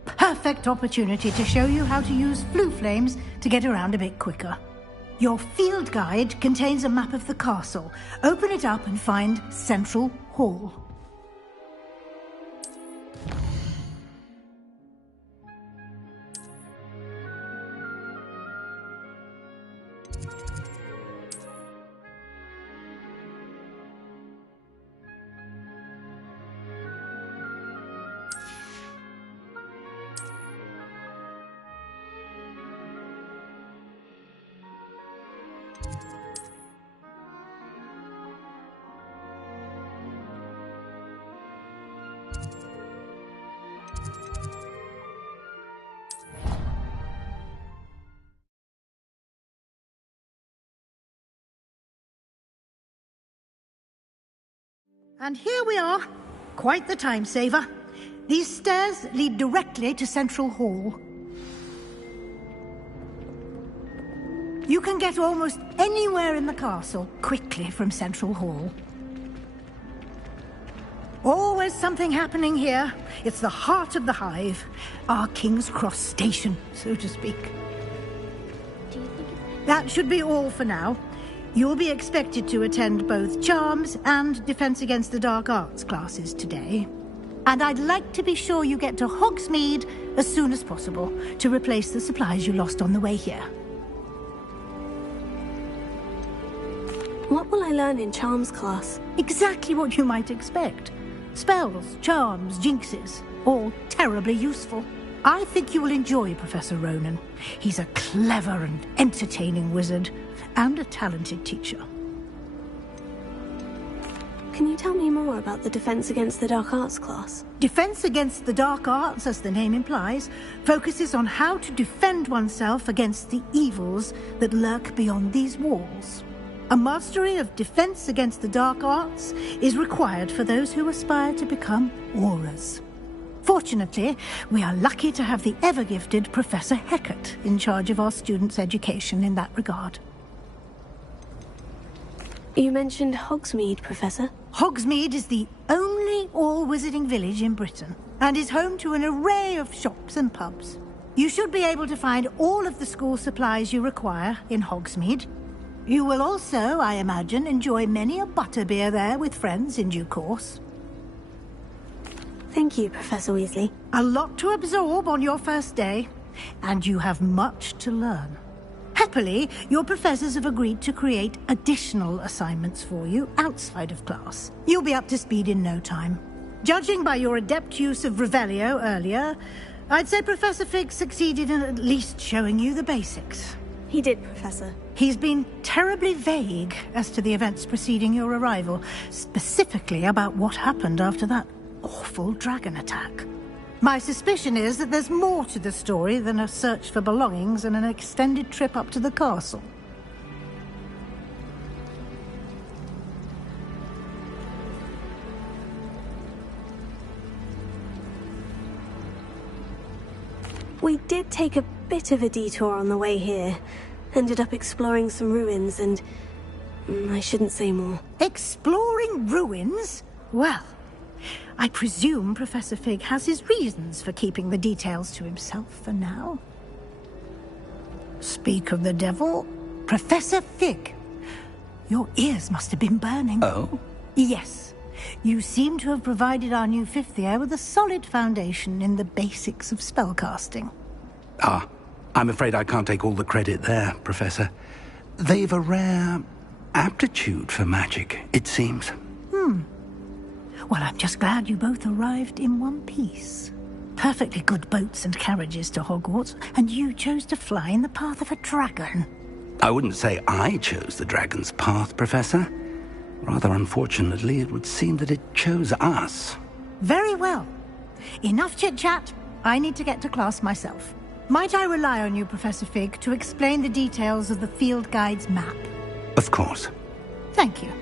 Perfect opportunity to show you how to use flue flames to get around a bit quicker. Your field guide contains a map of the castle. Open it up and find Central Hall. And here we are. Quite the time saver. These stairs lead directly to Central Hall. You can get almost anywhere in the castle quickly from Central Hall. Always something happening here. It's the heart of the hive. Our King's Cross station, so to speak. That should be all for now. You'll be expected to attend both Charms and Defense Against the Dark Arts classes today. And I'd like to be sure you get to Hogsmeade as soon as possible to replace the supplies you lost on the way here. What will I learn in Charms class? Exactly what you might expect. Spells, charms, jinxes, all terribly useful. I think you will enjoy Professor Ronan. He's a clever and entertaining wizard, and a talented teacher. Can you tell me more about the Defense Against the Dark Arts class? Defense Against the Dark Arts, as the name implies, focuses on how to defend oneself against the evils that lurk beyond these walls. A mastery of Defense Against the Dark Arts is required for those who aspire to become Aurors. Fortunately, we are lucky to have the ever-gifted Professor Hecat in charge of our students' education in that regard. You mentioned Hogsmeade, Professor. Hogsmeade is the only all-wizarding village in Britain, and is home to an array of shops and pubs. You should be able to find all of the school supplies you require in Hogsmeade. You will also, I imagine, enjoy many a butterbeer there with friends in due course. Thank you, Professor Weasley. A lot to absorb on your first day, and you have much to learn. Happily, your professors have agreed to create additional assignments for you outside of class. You'll be up to speed in no time. Judging by your adept use of Revelio earlier, I'd say Professor Fig succeeded in at least showing you the basics. He did, Professor. He's been terribly vague as to the events preceding your arrival, specifically about what happened after that awful dragon attack. My suspicion is that there's more to the story than a search for belongings and an extended trip up to the castle. We did take a bit of a detour on the way here. Ended up exploring some ruins and... I shouldn't say more. Exploring ruins? Well, I presume Professor Fig has his reasons for keeping the details to himself for now. Speak of the devil, Professor Fig. Your ears must have been burning. Oh? Yes. You seem to have provided our new fifth year with a solid foundation in the basics of spellcasting. Ah, I'm afraid I can't take all the credit there, Professor. They've a rare aptitude for magic, it seems. Well, I'm just glad you both arrived in one piece. Perfectly good boats and carriages to Hogwarts, and you chose to fly in the path of a dragon. I wouldn't say I chose the dragon's path, Professor. Rather unfortunately, it would seem that it chose us. Very well. Enough chit-chat. I need to get to class myself. Might I rely on you, Professor Fig, to explain the details of the field guide's map? Of course. Thank you.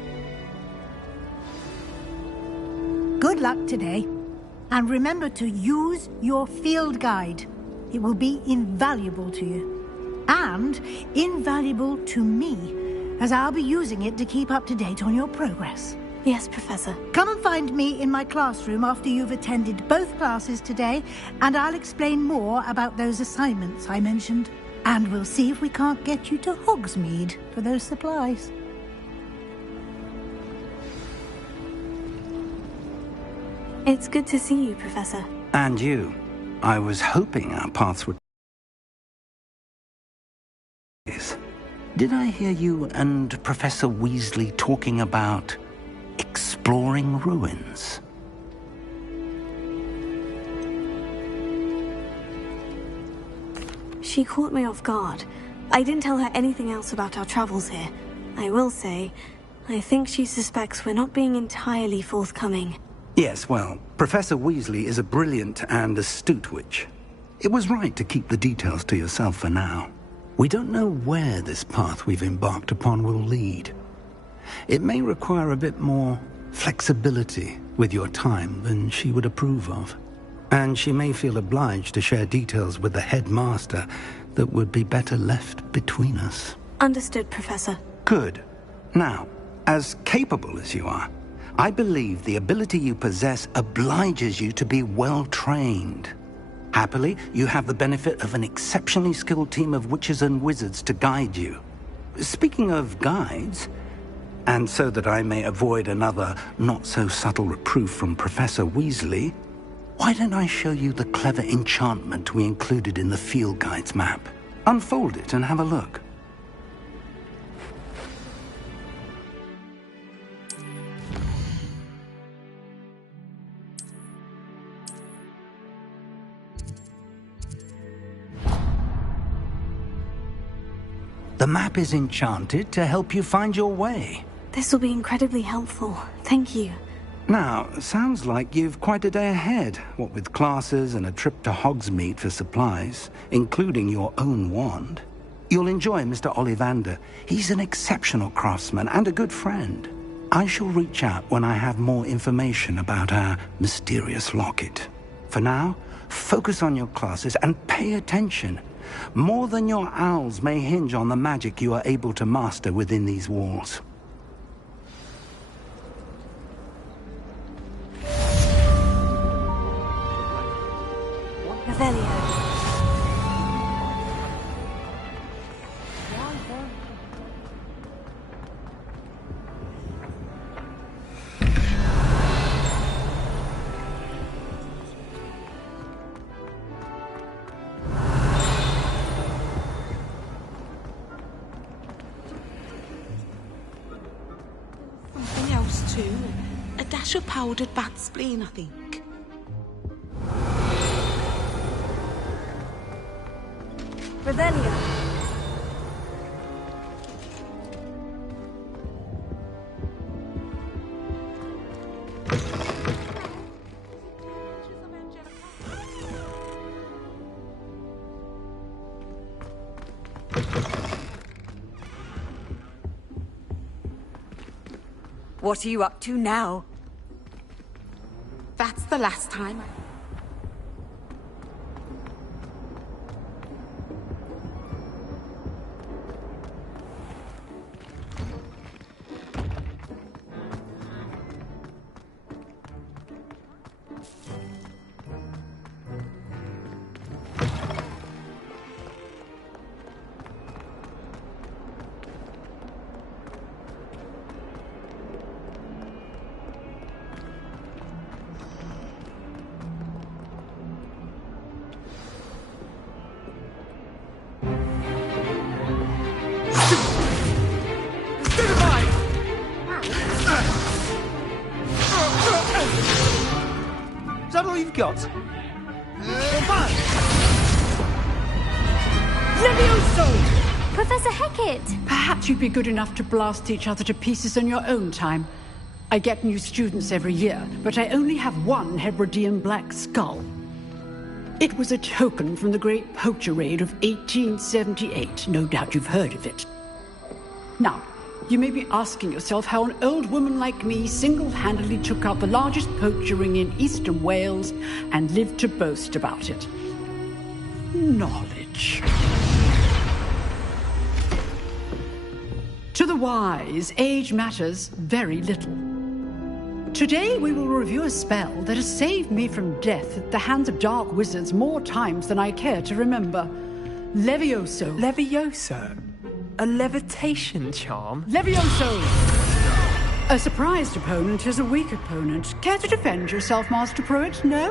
Good luck today. And remember to use your field guide. It will be invaluable to you. And invaluable to me, as I'll be using it to keep up to date on your progress. Yes, Professor. Come and find me in my classroom after you've attended both classes today, and I'll explain more about those assignments I mentioned. And we'll see if we can't get you to Hogsmeade for those supplies. It's good to see you, Professor. And you. I was hoping our paths would... Did I hear you and Professor Weasley talking about exploring ruins? She caught me off guard. I didn't tell her anything else about our travels here. I will say, I think she suspects we're not being entirely forthcoming. Yes, well, Professor Weasley is a brilliant and astute witch. It was right to keep the details to yourself for now. We don't know where this path we've embarked upon will lead. It may require a bit more flexibility with your time than she would approve of. And she may feel obliged to share details with the headmaster that would be better left between us. Understood, Professor. Good. Now, as capable as you are, I believe the ability you possess obliges you to be well trained. Happily, you have the benefit of an exceptionally skilled team of witches and wizards to guide you. Speaking of guides, and so that I may avoid another not-so-subtle reproof from Professor Weasley, why don't I show you the clever enchantment we included in the field guide's map? Unfold it and have a look. The map is enchanted to help you find your way. This will be incredibly helpful. Thank you. Now, sounds like you've quite a day ahead, what with classes and a trip to Hogsmeade for supplies, including your own wand. You'll enjoy Mr. Ollivander. He's an exceptional craftsman and a good friend. I shall reach out when I have more information about our mysterious locket. For now, focus on your classes and pay attention. More than your owls may hinge on the magic you are able to master within these walls. Revelio. Something else too. A dash of powdered bat spleen, I think. Revelio. What are you up to now? That's the last time. Is that all you've got? Levioso! Professor Hecat! Perhaps you'd be good enough to blast each other to pieces in your own time. I get new students every year, but I only have one Hebridean black skull. It was a token from the Great Poacher Raid of 1878. No doubt you've heard of it. Now, you may be asking yourself how an old woman like me single-handedly took out the largest poacher ring in eastern Wales and lived to boast about it. Knowledge. To the wise, age matters very little. Today we will review a spell that has saved me from death at the hands of dark wizards more times than I care to remember. Levioso. Levioso? A levitation charm? Levioso! A surprised opponent is a weak opponent. Care to defend yourself, Master Pruitt? No?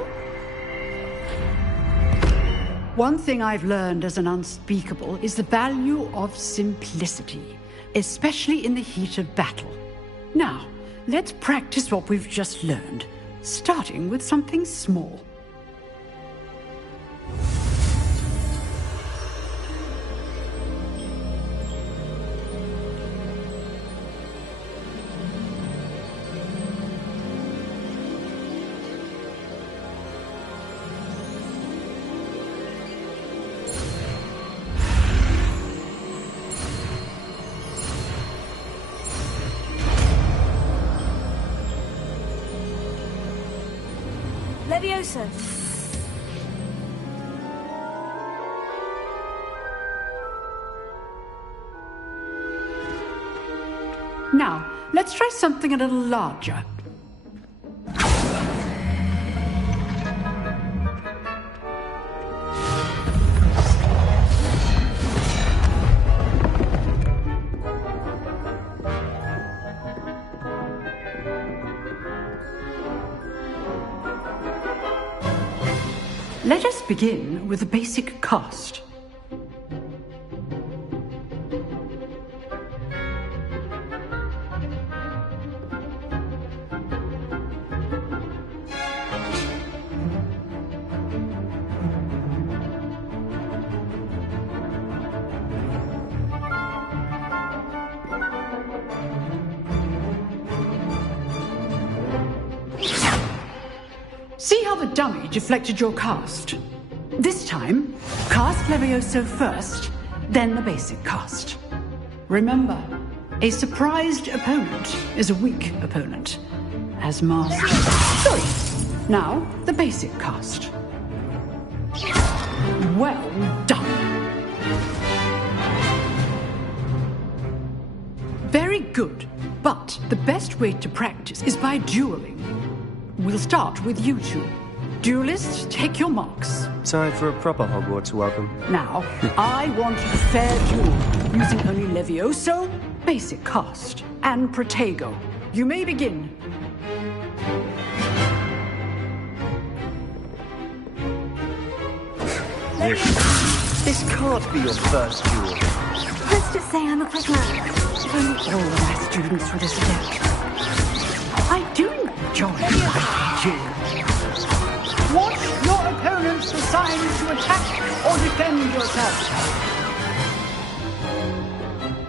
One thing I've learned as an unspeakable is the value of simplicity, especially in the heat of battle. Now, let's practice what we've just learned, starting with something small. Levioso. Now, let's try something a little larger. Let us begin with the basic cast. See how the dummy deflected your cast? This time, cast Levioso first, then the basic cast. Remember, a surprised opponent is a weak opponent. As master... Sorry. Now, the basic cast. Well done. Very good, but the best way to practice is by dueling. We'll start with you two. Duelists, take your marks. Time for a proper Hogwarts welcome. Now, I want a fair duel, using only Levioso, basic cast, and Protego. You may begin. This can't be your first duel. Let's just say I'm a quick learner. If only all of my students were this adept. I do enjoy fighting you. Watch your opponent's assigned to attack or defend yourself.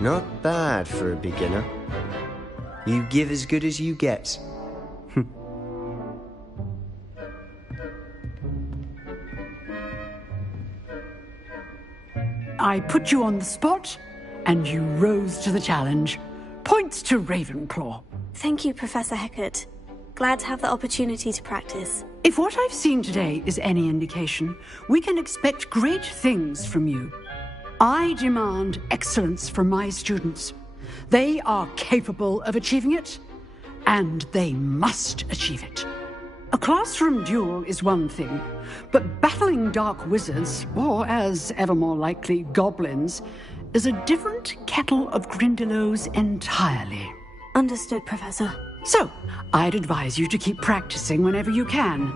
Not bad for a beginner. You give as good as you get. I put you on the spot, and you rose to the challenge. Points to Ravenclaw. Thank you, Professor Hecat. Glad to have the opportunity to practice. If what I've seen today is any indication, we can expect great things from you. I demand excellence from my students. They are capable of achieving it, and they must achieve it. A classroom duel is one thing, but battling dark wizards, or as ever more likely, goblins, is a different kettle of Grindylows entirely. Understood, Professor. So, I'd advise you to keep practicing whenever you can.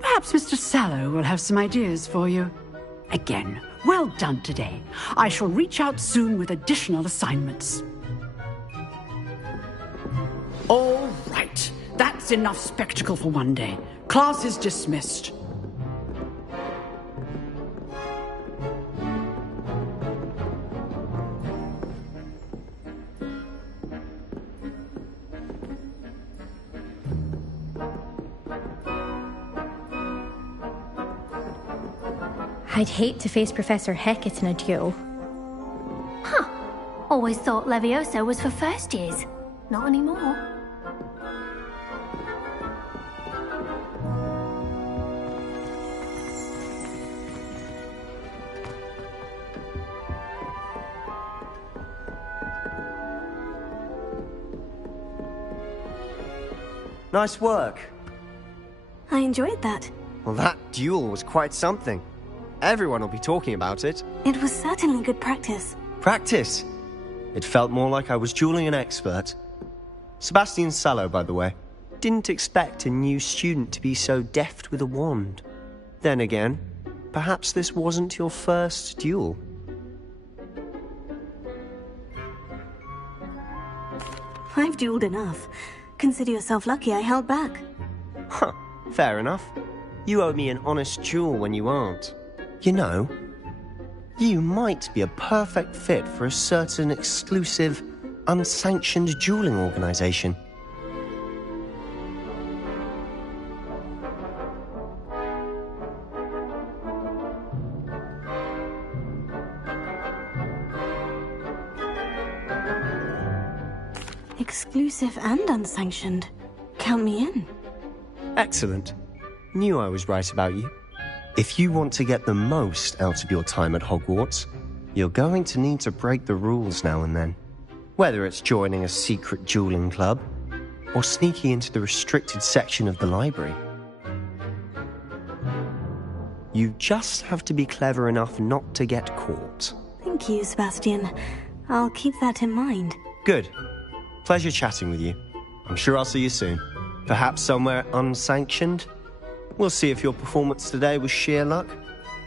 Perhaps Mr. Sallow will have some ideas for you. Again, well done today. I shall reach out soon with additional assignments. All right. That's enough spectacle for one day. Class is dismissed. I'd hate to face Professor Hecat in a duel. Huh. Always thought Leviosa was for first years. Not anymore. Nice work. I enjoyed that. Well, that duel was quite something. Everyone will be talking about it. It was certainly good practice. Practice? It felt more like I was dueling an expert. Sebastian Sallow, by the way. Didn't expect a new student to be so deft with a wand. Then again, perhaps this wasn't your first duel. I've dueled enough. Consider yourself lucky I held back. Huh, fair enough. You owe me an honest duel when you aren't. You know, you might be a perfect fit for a certain exclusive, unsanctioned dueling organization. Exclusive and unsanctioned. Count me in. Excellent. Knew I was right about you. If you want to get the most out of your time at Hogwarts, you're going to need to break the rules now and then. Whether it's joining a secret dueling club, or sneaking into the restricted section of the library. You just have to be clever enough not to get caught. Thank you, Sebastian. I'll keep that in mind. Good. Pleasure chatting with you. I'm sure I'll see you soon. Perhaps somewhere unsanctioned? We'll see if your performance today was sheer luck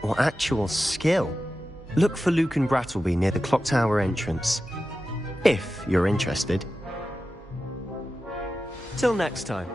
or actual skill. Look for Luke and Brattleby near the clock tower entrance. If you're interested. Till next time.